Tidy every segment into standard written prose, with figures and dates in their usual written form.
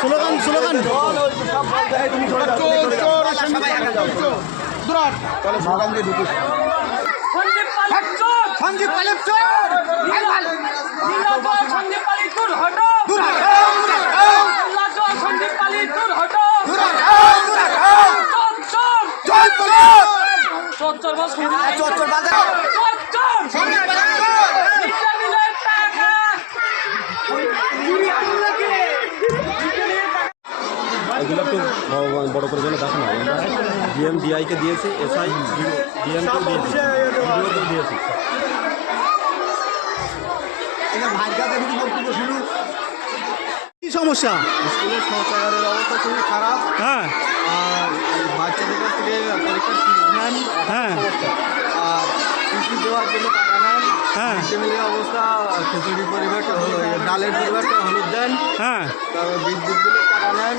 Slogan slogan Sanjeev পালের এগুলো একটু বড় করে জন্য দেখো না ডিএম ডিআইকে দিয়েছে এসআই ডিএমকেও দিয়েছে ভিডিওকেও দিয়েছে কি সমস্যা স্কুলের শৌচাগারের অবস্থা খুবই খারাপ। হ্যাঁ আর বাচ্চাদের কাছ থেকে পরীক্ষার ফিস নেন, হ্যাঁ আর ফিস দেওয়ার জন্য টাকা নেন। হ্যাঁ টেবিলের অবস্থা খিচুড়ি পরিবেশ হলো, ডালের পরিবেশটা হলুদ দেন, হ্যাঁ তারপর বিদ্যুৎ বিলের টাকা নেন,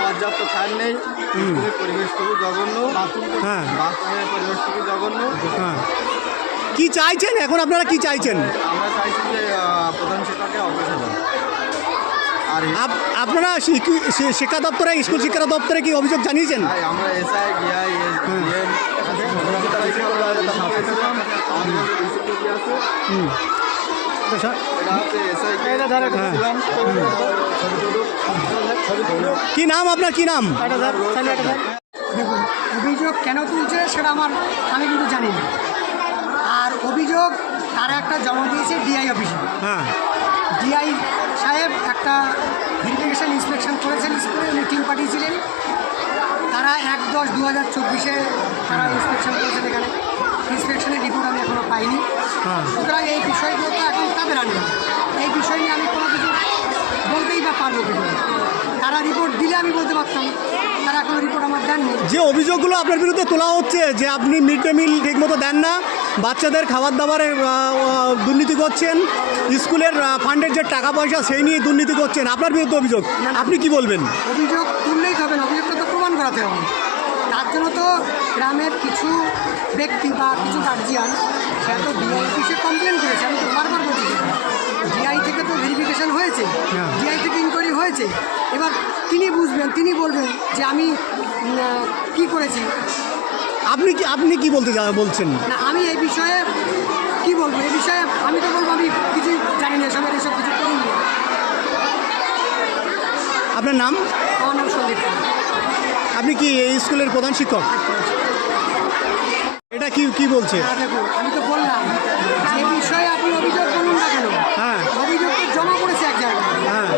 পর্যাপ্ত ফ্যান নেই। স্কুলের পরিবেশ খুবই জঘন্য, হ্যাঁ বাথরুমের পরিবেশ খুবই জঘন্য। হ্যাঁ কি চাইছেন এখন আপনারা কি চাইছেন আমরা চাইছি যে প্রধান শিক্ষককে অবসর দেন। আর আপনারা শিক্ষা দপ্তরে স্কুল শিক্ষা দপ্তরে কি অভিযোগ জানিয়েছেন আমরা এসআই ডিআই ডিএম কি নাম আপনার কি নাম দেখুন, অভিযোগ কেন তুলছে সেটা আমি কিন্তু জানি না। আর অভিযোগ তারা একটা জমা দিয়েছে ডিআই অফিসে। হ্যাঁ ডিআই সাহেব একটা ভেরিফিকেশান ইন্সপেকশন করেছেন, স্কুলে উনি টিম পাঠিয়েছিলেন। তারা ১/১০/২০২৪ তারা ইন্সপেকশন করেছেন। এখানে ইন্সপেকশনের রিপোর্ট আমি এখনও পাইনি। সুতরাং এই বিষয়গুলো তো এখন তাদের আনবেন। এই বিষয় নিয়ে আমি কোনো কিছু বলতেই বা পারবো কি করে। তারা রিপোর্ট দিলে আমি বলতে পারতাম, তারা এখনও রিপোর্ট আমার দেননি। যে অভিযোগগুলো আপনার বিরুদ্ধে তোলা হচ্ছে যে আপনি মিড ডে মিল ঠিকমতো দেন না, বাচ্চাদের খাবার দাবারে দুর্নীতি করছেন, স্কুলের ফান্ডের যে টাকা পয়সা সেই নিয়ে দুর্নীতি করছেন, আপনার বিরুদ্ধে অভিযোগ, আপনি কি বলবেন অভিযোগ তুললেই হবে না, অভিযোগটা তো প্রমাণ করাতে হবে। তার জন্য তো গ্রামের কিছু ব্যক্তি বা কিছু গার্জিয়ান সেটা তো ডিআই অফিসে কমপ্লেন করেছে। আমি তো বারবার বলছি ডিআই থেকে তো ভেরিফিকেশান হয়েছে, ডিআই থেকে ইনকোয়ারি হয়েছে। এবার তিনি বুঝবেন, তিনি বলবেন যে আমি কি করেছি। আপনি কি বলতে বলছেন না, আমি এই বিষয়ে কি বলবো, এই বিষয়ে আমি তো বলবো আমি কিছুই জানি না, এসব কিছু করিনি। আপনার নাম আমার নাম সন্দীপ। আপনি কি এই স্কুলের প্রধান শিক্ষক? এটা কি বলছে? দেখুন, আমি তো বললাম যে বিষয়ে আপনি অভিযোগ করুন না কেন। হ্যাঁ অভিযোগ জমা করেছে এক জায়গায়, হ্যাঁ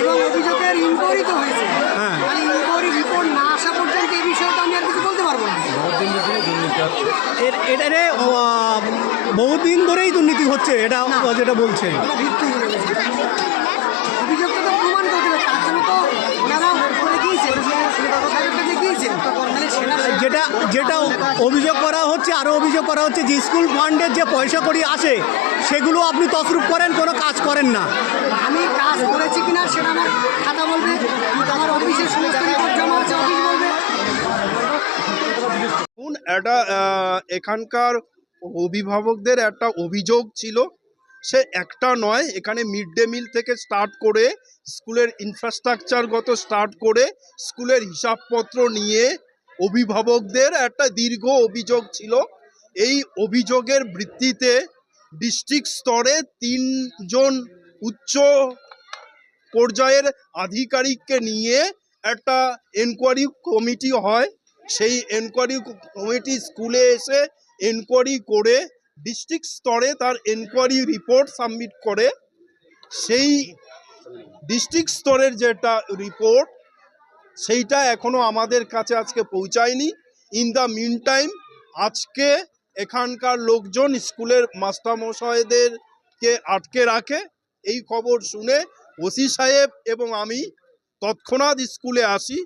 এবং অভিযোগের ইনকোয়ারি তো হয়েছে। হ্যাঁ ইনকোয়ারি রিপোর্ট না আসা পর্যন্ত এই বিষয়ে তো আমি আর কিছু বলতে পারবো না। এটারে বহুদিন ধরেই দুর্নীতি হচ্ছে, এটা যেটা বলছে। এটা ভিত্তিহীন অভিযোগটা তো প্রমাণ করতে হবে। তার জন্য তো ওনারা করে গিয়েছেন, সাহেবের কাছে গিয়েছেন। যেটা অভিযোগ করা হচ্ছে, আরও অভিযোগ করা হচ্ছে যে স্কুল ফান্ডের যে পয়সা কড়ি আসে সেগুলো আপনি তছরূপ করেন, কোনো কাজ করেন না। আমি কাজ করেছি কিনা সেটা আমার খাতা বলবে, আমার অফিসের সমস্ত রিপোর্ট জমা আছে, অফিস বলবে। এটা এখানকার অভিভাবকদের একটা অভিযোগ ছিল, সে একটা নয়, এখানে মিড ডে মিল থেকে স্টার্ট করে স্কুলের ইনফ্রাস্ট্রাকচারগত স্টার্ট করে স্কুলের হিসাবপত্র নিয়ে অভিভাবকদের একটা দীর্ঘ অভিযোগ ছিল। এই অভিযোগের ভিত্তিতে ডিস্ট্রিক্ট স্তরে 3 জন উচ্চ পর্যায়ের আধিকারিককে নিয়ে একটা এনকোয়ারি কমিটি হয়। সেই এনকোয়ারি কমিটি স্কুলে এসে এনকোয়ারি করে ডিস্ট্রিক্ট স্তরে তার এনকোয়ারি রিপোর্ট সাবমিট করে। সেই ডিস্ট্রিক্ট স্তরের যেটা রিপোর্ট সেইটা এখনও আমাদের কাছে আজকে পৌঁছায়নি। ইন দ্য মিন টাইম আজকে এখানকার লোকজন স্কুলের মাস্টারমশাইদেরকে আটকে রাখে। এই খবর শুনে ওসি সাহেব এবং আমি তৎক্ষণাৎ স্কুলে আসি,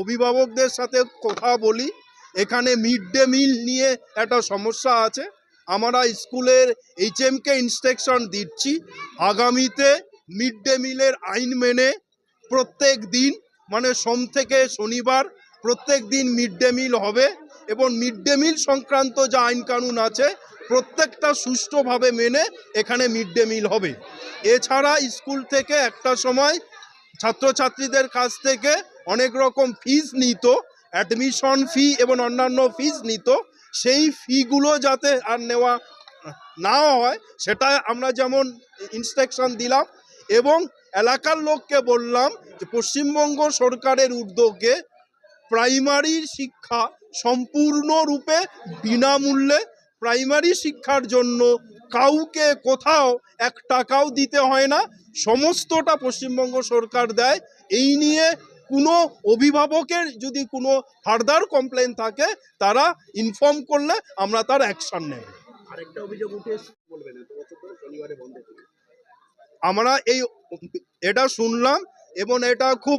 অভিভাবকদের সাথে কথা বলি। এখানে মিড ডে মিল নিয়ে একটা সমস্যা আছে। আমরা স্কুলের এইচএমকে ইনস্ট্রাকশন দিচ্ছি আগামীতে মিড ডে মিলের আইন মেনে প্রত্যেক দিন, মানে সোম থেকে শনিবার প্রত্যেক দিন মিড ডে মিল হবে, এবং মিড ডে মিল সংক্রান্ত যা আইন কানুন আছে প্রত্যেকটা সুষ্ঠুভাবে মেনে এখানে মিড ডে মিল হবে। এছাড়া স্কুল থেকে একটা সময় ছাত্রছাত্রীদের কাছ থেকে অনেক রকম ফিজ নিত, অ্যাডমিশন ফি এবং অন্যান্য ফিজ নিত, সেই ফিগুলো যাতে আর নেওয়া না হয় সেটা আমরা যেমন ইনস্ট্রাকশন দিলাম এবং এলাকার লোককে বললাম যে পশ্চিমবঙ্গ সরকারের উদ্যোগে প্রাইমারি শিক্ষা সম্পূর্ণরূপে বিনামূল্যে, প্রাইমারি শিক্ষার জন্য কাউকে কোথাও 1 টাকাও দিতে হয় না, সমস্তটা পশ্চিমবঙ্গ সরকার দেয়। এই নিয়ে কোনো অভিভাবকের যদি কোনো ফার্দার কমপ্লেন থাকে তারা ইনফর্ম করলে আমরা তার অ্যাকশন নেব। আরেকটা অভিযোগ উঠে এসেছে, বলবেন এত বছর ধরে শনিবারে বন্ধ ছিল। আমরা এটা শুনলাম এবং এটা খুব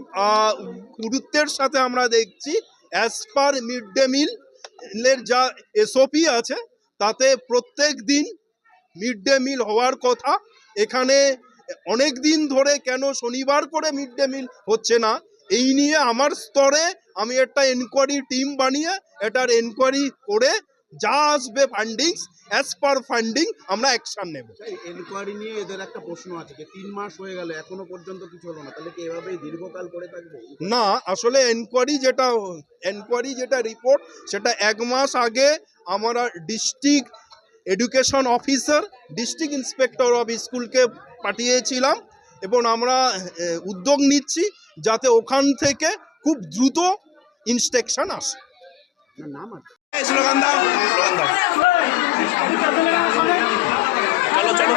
গুরুত্বের সাথে আমরা দেখছি। অ্যাজ পার মিড ডে মিলের যা এসওপি আছে তাতে প্রত্যেক দিন মিড ডে মিল হওয়ার কথা। এখানে অনেক দিন ধরে কেন শনিবার করে মিড ডে মিল হচ্ছে না, এই নিয়ে আমার স্তরে আমি একটা এনকোয়ারি টিম বানিয়ে এটার এনকোয়ারি করে যা আসবে ফান্ডিংস, অ্যাজ পার ফান্ডিং আমরা অ্যাকশন নেব। এনকোয়ারি নিয়ে এদের একটা প্রশ্ন আছে যে 3 মাস হয়ে গেল এখনো পর্যন্ত কিছু হলো না, তাহলে কি এভাবেই দীর্ঘকাল করে থাকবে? না, আসলে এনকোয়ারি যেটা রিপোর্ট সেটা 1 মাস আগে আমরা district education officer, district inspector of স্কুলকে পাঠিয়েছিলাম এবং আমরা উদ্যোগ নিচ্ছি যাতে ওখান থেকে খুব দ্রুত ইনস্ট্রাকশন আসে। না, নাম আছে। স্লোগান দাও, স্লোগান দাও। চলো চলো।